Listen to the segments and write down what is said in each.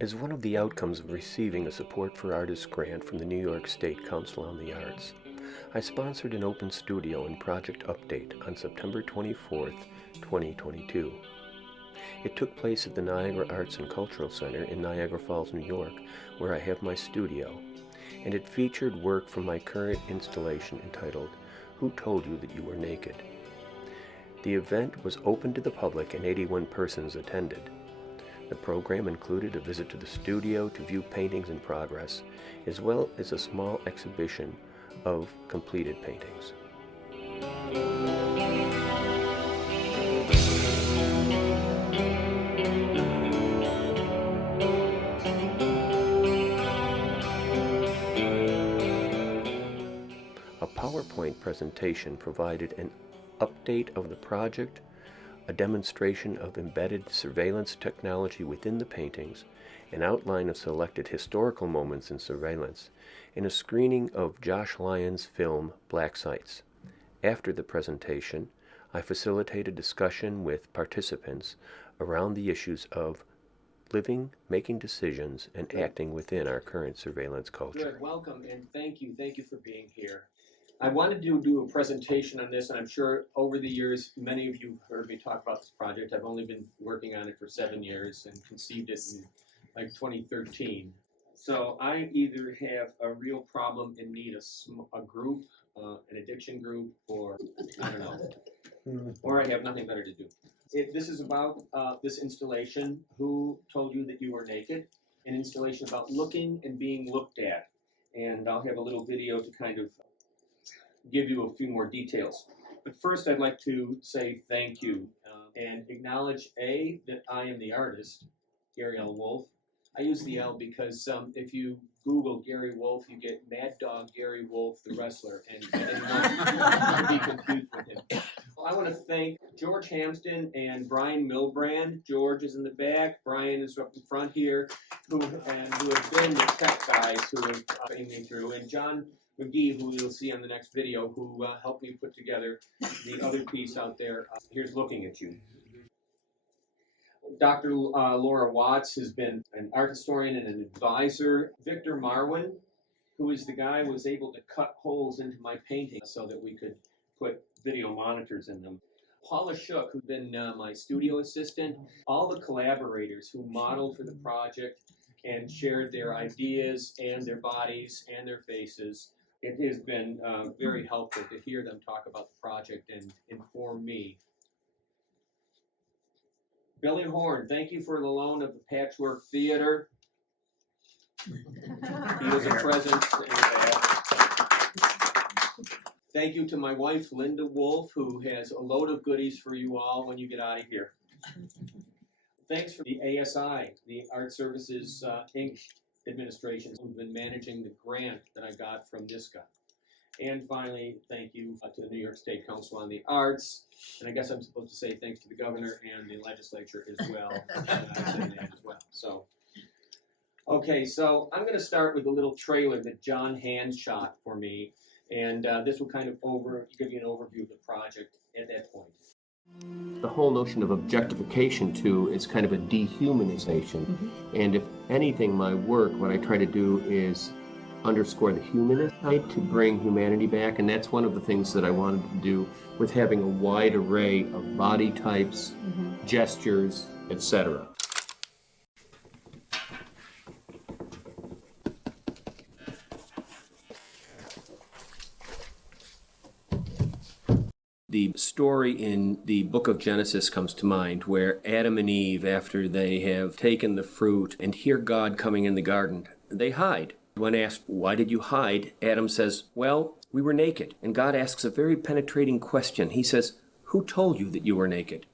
As one of the outcomes of receiving a Support for Artists grant from the New York State Council on the Arts, I sponsored an open studio and project update on September 24th, 2022. It took place at the Niagara Arts and Cultural Center in Niagara Falls, New York, where I have my studio, and it featured work from my current installation entitled, "Who Told You That You Were Naked?" The event was open to the public and 81 persons attended. The program included a visit to the studio to view paintings in progress, as well as a small exhibition of completed paintings. A PowerPoint presentation provided an update of the project, a demonstration of embedded surveillance technology within the paintings, an outline of selected historical moments in surveillance, and a screening of Josh Lyon's film Black Sites. After the presentation, I facilitated discussion with participants around the issues of living, making decisions, and acting within our current surveillance culture. Good, welcome, and thank you for being here. I wanted to do a presentation on this, and I'm sure over the years, many of you have heard me talk about this project. I've only been working on it for 7 years and conceived it in like 2013. So I either have a real problem and need a group, an addiction group, or I don't know, or I have nothing better to do. This is about this installation, Who Told You That You Were Naked? An installation about looking and being looked at. And I'll have a little video to kind of give you a few more details. But first I'd like to say thank you and acknowledge that I am the artist, Gary L. Wolfe. I use the L because if you Google Gary Wolfe, you get Mad Dog Gary Wolfe, the wrestler, and I didn't want to be confused with him. Well, I want to thank George Hamston and Brian Milbrand. George is in the back, Brian is up in front here, who have been the tech guys who have taken me through, and John McGee, who you'll see on the next video, who helped me put together the other piece out there. Here's Looking at You. Dr. Laura Watts has been an art historian and an advisor. Victor Marwin, who is the guy who was able to cut holes into my painting so that we could put video monitors in them. Paula Shook, who's been my studio assistant. All the collaborators who modeled for the project and shared their ideas and their bodies and their faces. It has been very helpful to hear them talk about the project and inform me. Billy Horn, thank you for the loan of the Patchwork Theater. He was a presence. Thank you to my wife, Linda Wolfe, who has a load of goodies for you all when you get out of here. Thanks for the ASI, the Art Services Inc. administration, who've been managing the grant that I got from NYSCA. And finally, thank you to the New York State Council on the Arts. And I guess I'm supposed to say thanks to the governor and the legislature as well. I say that as well. So, okay, so I'm going to start with a little trailer that John Hand shot for me. And this will kind of give you an overview of the project at that point. The whole notion of objectification, too, is kind of a dehumanization. And if anything, my work, what I try to do is underscore the humanist type to bring humanity back. And that's one of the things that I wanted to do with having a wide array of body types, gestures, etc. The story in the book of Genesis comes to mind, where Adam and Eve, after they have taken the fruit and hear God coming in the garden, they hide. When asked, "Why did you hide?" Adam says, "Well, we were naked." And God asks a very penetrating question. He says, "Who told you that you were naked?"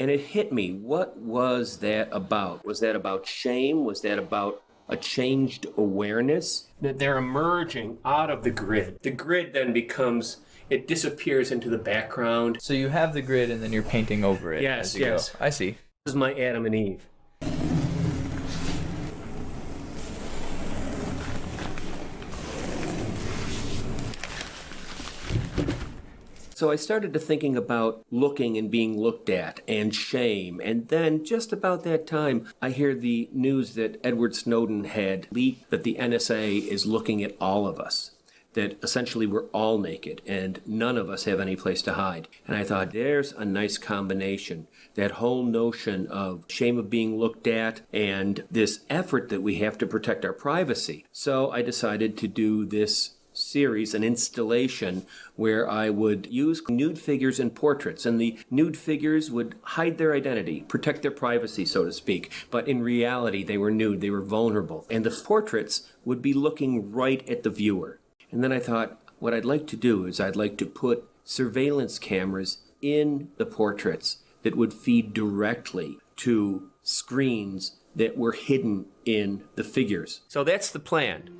And it hit me. What was that about? Was that about shame? Was that about a changed awareness? That they're emerging out of the grid. The grid then becomes... it disappears into the background. So you have the grid and then you're painting over it. Yes, as you yes. go. I see. This is my Adam and Eve. So I started to thinking about looking and being looked at and shame. And then just about that time, I hear the news that Edward Snowden had leaked that the NSA is looking at all of us, that essentially we're all naked and none of us have any place to hide. And I thought, there's a nice combination. That whole notion of shame of being looked at and this effort that we have to protect our privacy. So I decided to do this series, an installation where I would use nude figures and portraits, and the nude figures would hide their identity, protect their privacy, so to speak, but in reality they were nude, they were vulnerable, and the portraits would be looking right at the viewer. And then I thought, what I'd like to do is I'd like to put surveillance cameras in the portraits that would feed directly to screens that were hidden in the figures. So that's the plan.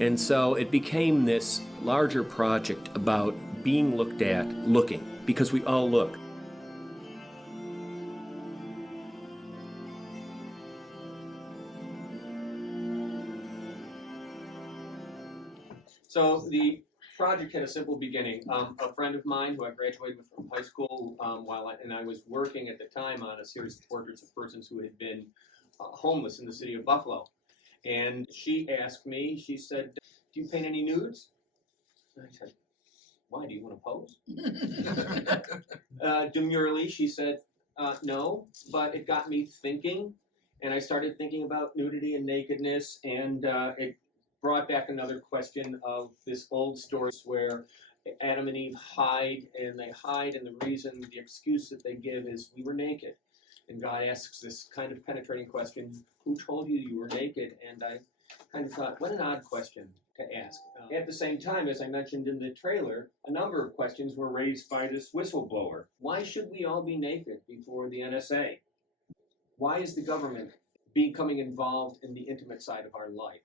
And so it became this larger project about being looked at, looking, because we all look. So the project had a simple beginning. A friend of mine who I graduated with from high school, I was working at the time on a series of portraits of persons who had been homeless in the city of Buffalo. And she asked me, she said, "Do you paint any nudes?" And I said, "Why, do you want to pose?" Demurely, she said, "No," but it got me thinking, and I started thinking about nudity and nakedness, and it brought back another question of this old story where Adam and Eve hide, and the excuse that they give is, we were naked. And God asks this kind of penetrating question, who told you were naked? And I kind of thought, what an odd question to ask. At the same time, as I mentioned in the trailer, a number of questions were raised by this whistleblower. Why should we all be naked before the NSA? Why is the government becoming involved in the intimate side of our life?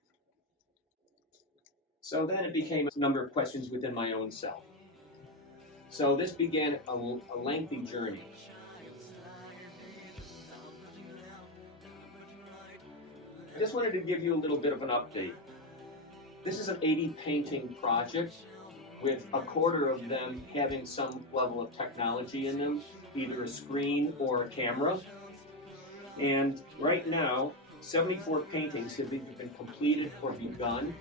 So then it became a number of questions within my own self. So this began a lengthy journey. I just wanted to give you a little bit of an update. This is an 80 painting project with a quarter of them having some level of technology in them, either a screen or a camera. And right now, 74 paintings have been completed or begun.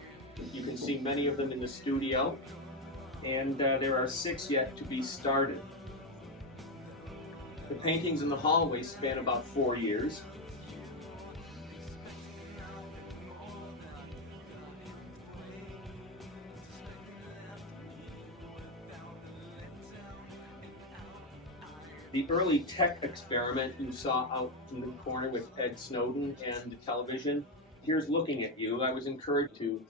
You can see many of them in the studio, and there are 6 yet to be started. The paintings in the hallway span about 4 years. The early tech experiment you saw out in the corner with Ed Snowden and the television, here's looking at you. I was encouraged to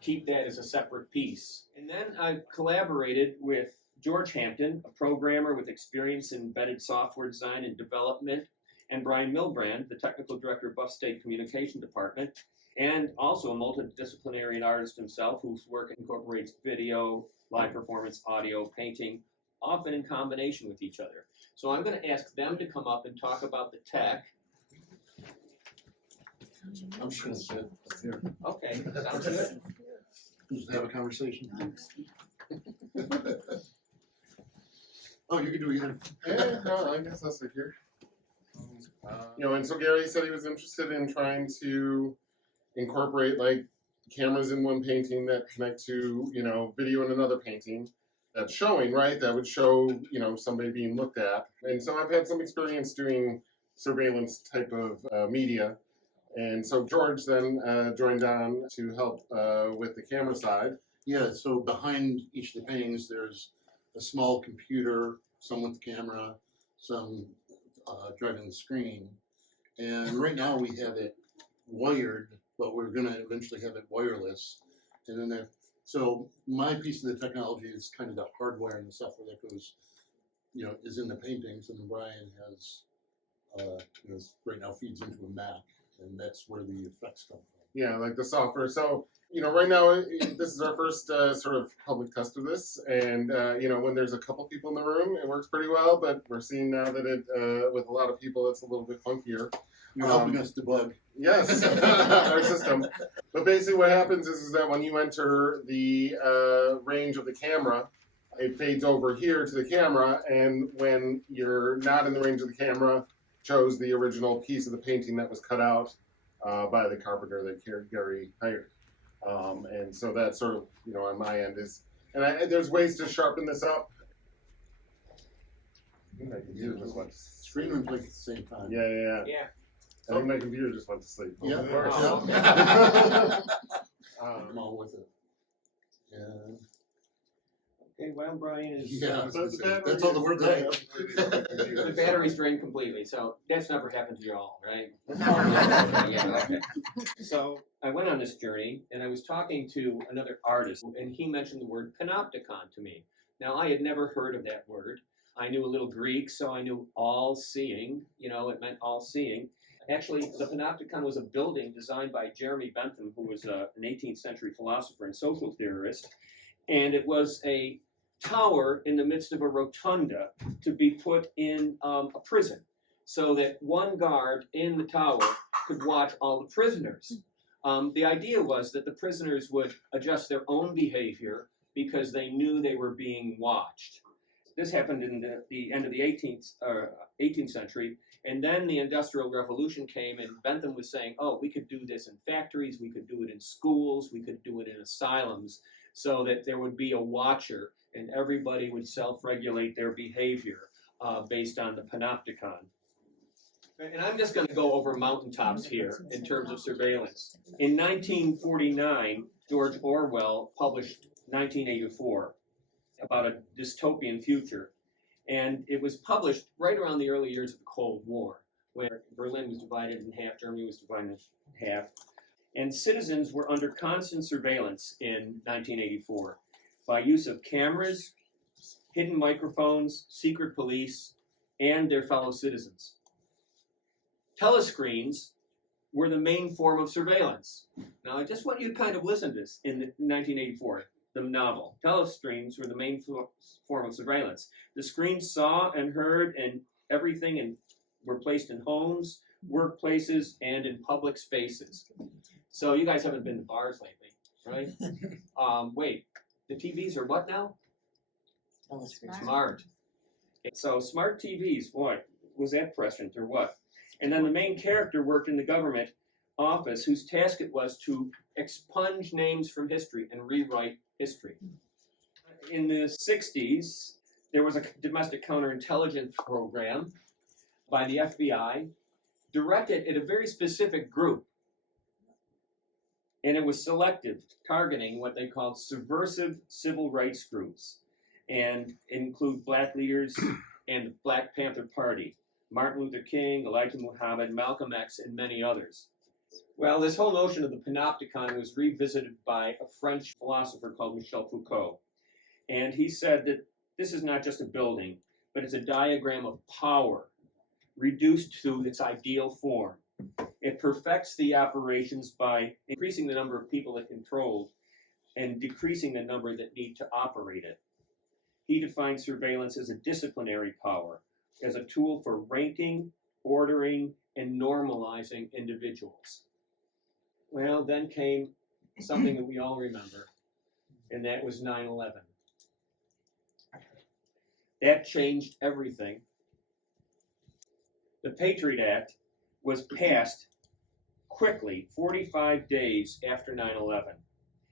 keep that as a separate piece. And then I collaborated with George Hampton, a programmer with experience in embedded software design and development, and Brian Milbrand, the technical director of Buff State Communication Department, and also a multidisciplinary artist himself whose work incorporates video, live performance, audio, painting, often in combination with each other. So I'm going to ask them to come up and talk about the tech. I'm just going to sit here. Okay, sounds good. Just have a conversation. Oh, you can do either. Yeah, no, I guess I'll sit here. And so Gary said he was interested in trying to incorporate like cameras in one painting that connect to, video in another painting that's showing, right? That would show, somebody being looked at. And so I've had some experience doing surveillance type of media. And so George then joined on to help with the camera side. Yeah, so behind each of the paintings, there's a small computer, some with the camera, some driving the screen. And right now we have it wired, but we're going to eventually have it wireless. And then so my piece of the technology is kind of the hardware and the software that goes, is in the paintings. And then Brian has, right now feeds into a Mac, and that's where the effects come from. Yeah, like the software. So, right now, this is our first sort of public test of this. And, when there's a couple people in the room, it works pretty well. But we're seeing now that it, with a lot of people, it's a little bit funkier. You're helping us debug. Yes, our system. But basically what happens is that when you enter the range of the camera, it fades over here to the camera, and when you're not in the range of the camera, shows the original piece of the painting that was cut out by the carpenter that Gary hired. And so that's sort of, on my end is, and there's ways to sharpen this up. I think my computer just went to sleep. Screen and blink at the same time. Yeah. Yeah. I think my computer just went to sleep. Yeah, Of course. yeah. I'm all with it. Yeah. Okay, well, Brian is. Yeah, So the battery that's all the is words I dead. have. The battery's drained completely, so that's never happened to you all, right? Yeah, okay. So I went on this journey, and I was talking to another artist, and he mentioned the word panopticon to me. Now, I had never heard of that word. I knew a little Greek, so I knew all-seeing. It meant all-seeing. Actually, the panopticon was a building designed by Jeremy Bentham, who was an 18th century philosopher and social theorist, and it was a tower in the midst of a rotunda to be put in a prison, so that one guard in the tower could watch all the prisoners. The idea was that the prisoners would adjust their own behavior because they knew they were being watched. This happened in the end of the 18th century, and then the Industrial Revolution came, and Bentham was saying, oh, we could do this in factories, we could do it in schools, we could do it in asylums, so that there would be a watcher, and everybody would self-regulate their behavior based on the panopticon. And I'm just going to go over mountaintops here in terms of surveillance. In 1949, George Orwell published 1984. About a dystopian future. And it was published right around the early years of the Cold War, where Berlin was divided in half, Germany was divided in half. And citizens were under constant surveillance in 1984 by use of cameras, hidden microphones, secret police, and their fellow citizens. Telescreens were the main form of surveillance. Now, I just want you to kind of listen to this in 1984. The novel. Telescreens were the main form of surveillance. The screens saw and heard and everything and were placed in homes, workplaces, and in public spaces. So you guys haven't been to bars lately, right? Wait, the TVs are what now? Smart. So smart TVs, boy, was that prescient or what? And then the main character worked in the government office whose task it was to expunge names from history and rewrite history. In the 60s, there was a domestic counterintelligence program by the FBI directed at a very specific group. And it was selective, targeting what they called subversive civil rights groups, and include black leaders and the Black Panther Party, Martin Luther King, Elijah Muhammad, Malcolm X, and many others. Well, this whole notion of the panopticon was revisited by a French philosopher called Michel Foucault. And he said that this is not just a building, but it's a diagram of power reduced to its ideal form. It perfects the operations by increasing the number of people it controls and decreasing the number that need to operate it. He defines surveillance as a disciplinary power, as a tool for ranking, ordering, and normalizing individuals. Well, then came something that we all remember, and that was 9/11. That changed everything. The Patriot Act was passed quickly, 45 days after 9/11.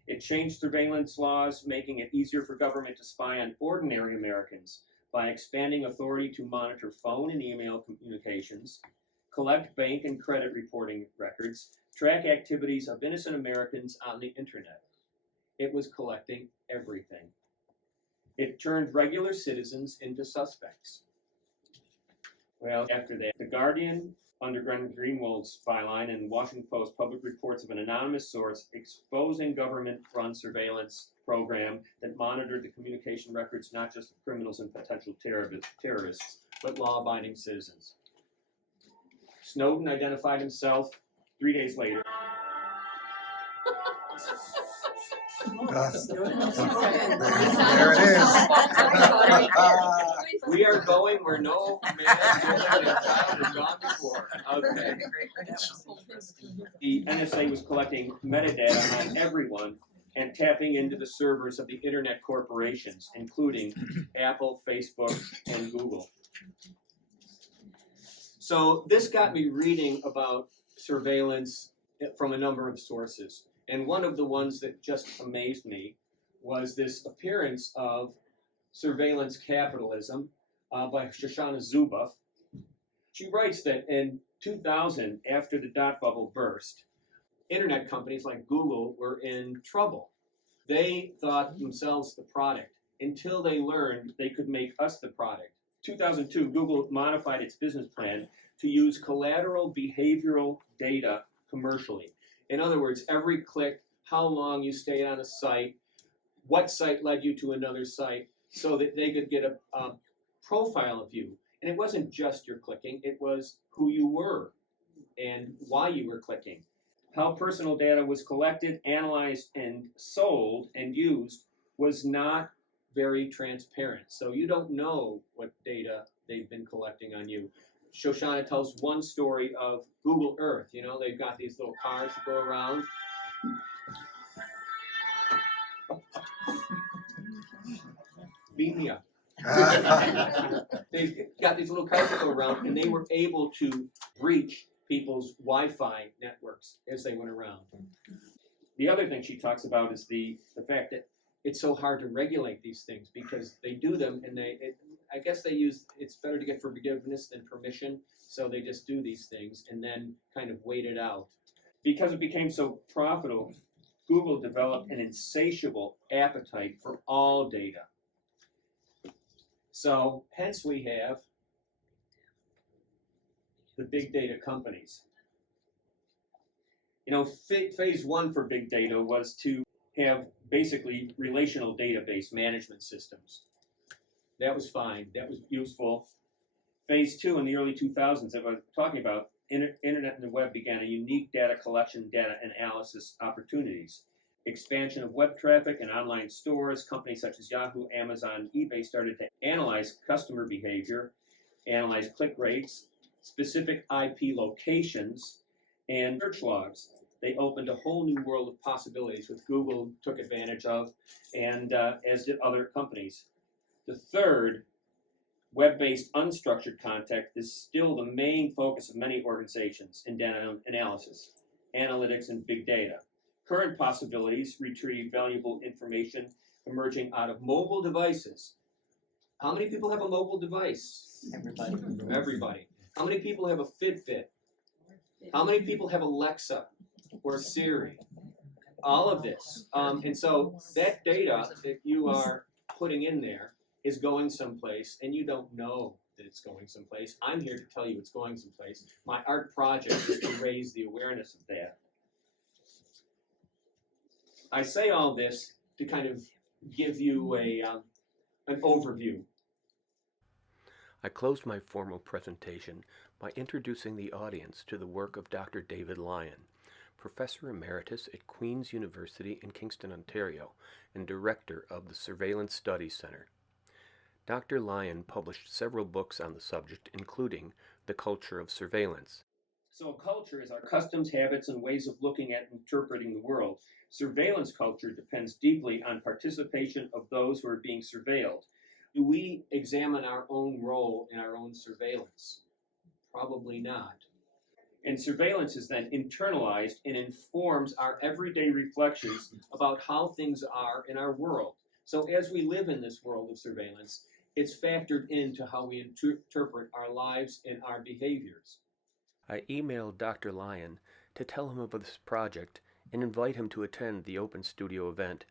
It changed surveillance laws, making it easier for government to spy on ordinary Americans by expanding authority to monitor phone and email communications, collect bank and credit reporting records, track activities of innocent Americans on the internet. It was collecting everything. It turned regular citizens into suspects. Well, after that, The Guardian, Underground Greenwald's byline, and the Washington Post public reports of an anonymous source exposing government-run surveillance program that monitored the communication records not just of criminals and potential terrorists, but law-abiding citizens. Snowden identified himself 3 days later. There it is. We are going where no man, woman, and child has gone before. Okay. The NSA was collecting metadata on everyone and tapping into the servers of the internet corporations, including Apple, Facebook, and Google. So this got me reading about surveillance from a number of sources. And one of the ones that just amazed me was this appearance of Surveillance Capitalism by Shoshana Zuboff. She writes that in 2000, after the dot bubble burst, internet companies like Google were in trouble. They thought themselves the product until they learned they could make us the product. 2002, Google modified its business plan to use collateral behavioral data commercially. In other words, every click, how long you stayed on a site, what site led you to another site, so that they could get a profile of you. And it wasn't just your clicking, it was who you were and why you were clicking. How personal data was collected, analyzed, and sold and used was not very transparent. So you don't know what data they've been collecting on you. Shoshana tells one story of Google Earth. You know, they've got these little cars that go around. Beat me up. They've got these little cars that go around, and they were able to breach people's Wi-Fi networks as they went around. The other thing she talks about is the fact that it's so hard to regulate these things because they do them, and I guess they use, it's better to get forgiveness than permission, so they just do these things and then kind of wait it out. Because it became so profitable, Google developed an insatiable appetite for all data. So hence we have the big data companies. You know, phase one for big data was to have basically relational database management systems. That was fine, that was useful. Phase two in the early 2000s that I was talking about, internet and the web began a unique data collection, data analysis opportunities. Expansion of web traffic and online stores, companies such as Yahoo, Amazon, eBay started to analyze customer behavior, analyze click rates, specific IP locations, and search logs. They opened a whole new world of possibilities, which Google took advantage of, and as did other companies. The third, web-based unstructured content, is still the main focus of many organizations in data analysis, analytics, and big data. Current possibilities retrieve valuable information emerging out of mobile devices. How many people have a mobile device? Everybody. Everybody. How many people have a Fitbit? How many people have Alexa or Siri? All of this. And so that data that you are putting in there is going someplace, and you don't know that it's going someplace. I'm here to tell you it's going someplace. My art project is to raise the awareness of that. I say all this to kind of give you an overview. I closed my formal presentation by introducing the audience to the work of Dr. David Lyon, Professor Emeritus at Queen's University in Kingston, Ontario, and Director of the Surveillance Studies Center. Dr. Lyon published several books on the subject, including The Culture of Surveillance. So culture is our customs, habits, and ways of looking at and interpreting the world. Surveillance culture depends deeply on participation of those who are being surveilled. Do we examine our own role in our own surveillance? Probably not. And surveillance is then internalized and informs our everyday reflections about how things are in our world. So as we live in this world of surveillance, it's factored into how we interpret our lives and our behaviors. I emailed Dr. Lyon to tell him of this project and invite him to attend the Open Studio event.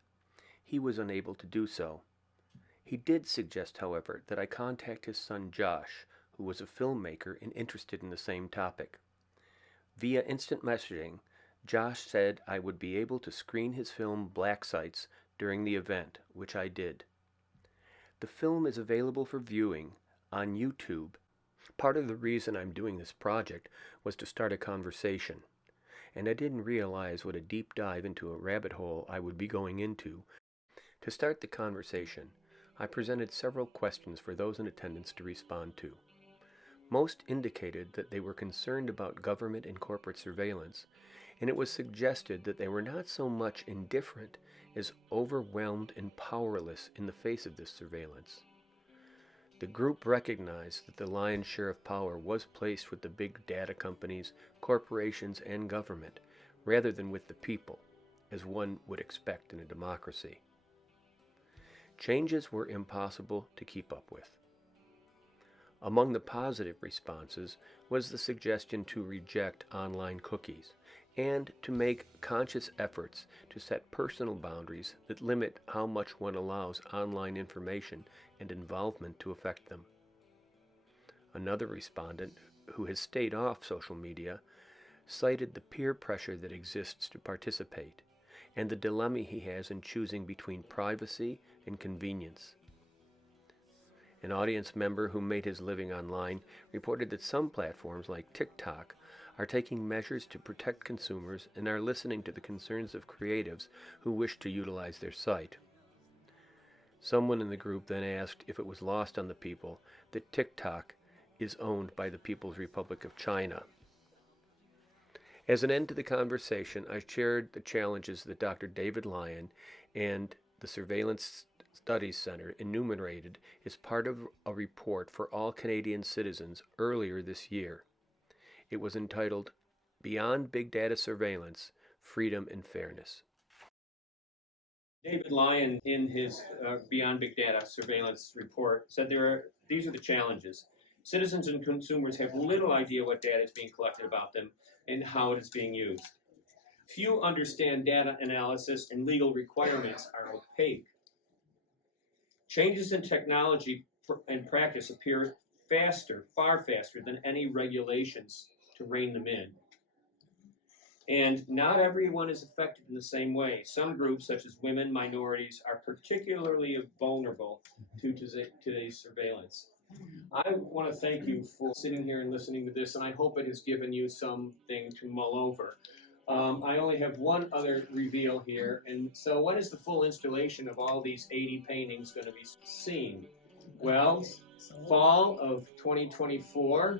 He was unable to do so. He did suggest, however, that I contact his son Josh, who was a filmmaker and interested in the same topic. Via instant messaging, Josh said I would be able to screen his film Black Sites during the event, which I did. The film is available for viewing on YouTube. Part of the reason I'm doing this project was to start a conversation, and I didn't realize what a deep dive into a rabbit hole I would be going into. To start the conversation, I presented several questions for those in attendance to respond to. Most indicated that they were concerned about government and corporate surveillance, and it was suggested that they were not so much indifferent as overwhelmed and powerless in the face of this surveillance. The group recognized that the lion's share of power was placed with the big data companies, corporations, and government, rather than with the people, as one would expect in a democracy. Changes were impossible to keep up with. Among the positive responses was the suggestion to reject online cookies and to make conscious efforts to set personal boundaries that limit how much one allows online information and involvement to affect them. Another respondent, who has stayed off social media, cited the peer pressure that exists to participate and the dilemma he has in choosing between privacy and convenience. An audience member who made his living online reported that some platforms like TikTok are taking measures to protect consumers and are listening to the concerns of creatives who wish to utilize their site. Someone in the group then asked if it was lost on the people that TikTok is owned by the People's Republic of China. As an end to the conversation, I shared the challenges that Dr. David Lyon and the Surveillance Studies Center enumerated as part of a report for all Canadian citizens earlier this year. It was entitled, Beyond Big Data Surveillance, Freedom and Fairness. David Lyon, in his Beyond Big Data Surveillance report, said these are the challenges. Citizens and consumers have little idea what data is being collected about them and how it is being used. Few understand data analysis, and legal requirements are opaque. Changes in technology and practice appear faster, far faster than any regulations to rein them in. And not everyone is affected in the same way. Some groups, such as women, minorities, are particularly vulnerable to today's surveillance. I want to thank you for sitting here and listening to this, and I hope it has given you something to mull over. I only have one other reveal here, and so when is the full installation of all these 80 paintings going to be seen? Well, fall of 2024,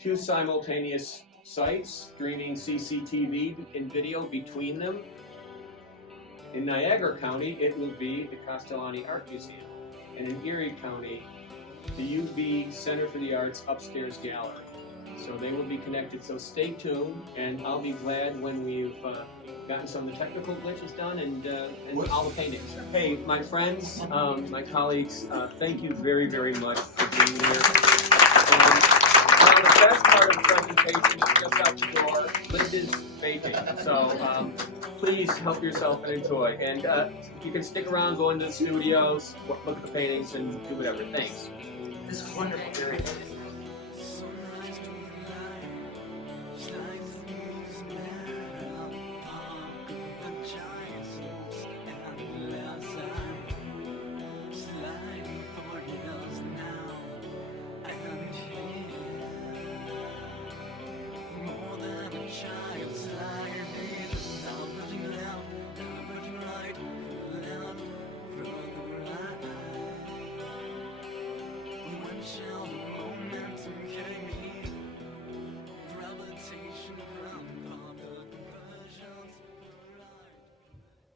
2 simultaneous sites streaming CCTV and video between them. In Niagara County, it will be the Castellani Art Museum, and in Erie County, the UB Center for the Arts Upstairs Gallery. So they will be connected, so stay tuned, and I'll be glad when we've gotten some of the technical glitches done and all the paintings. Hey, my friends, my colleagues, thank you very, very much for being here. Now the best part of the presentation is just out the door, Linda's baking. So please help yourself and enjoy. And you can stick around, go into the studios, look at the paintings, and do whatever. Thanks. This is wonderful.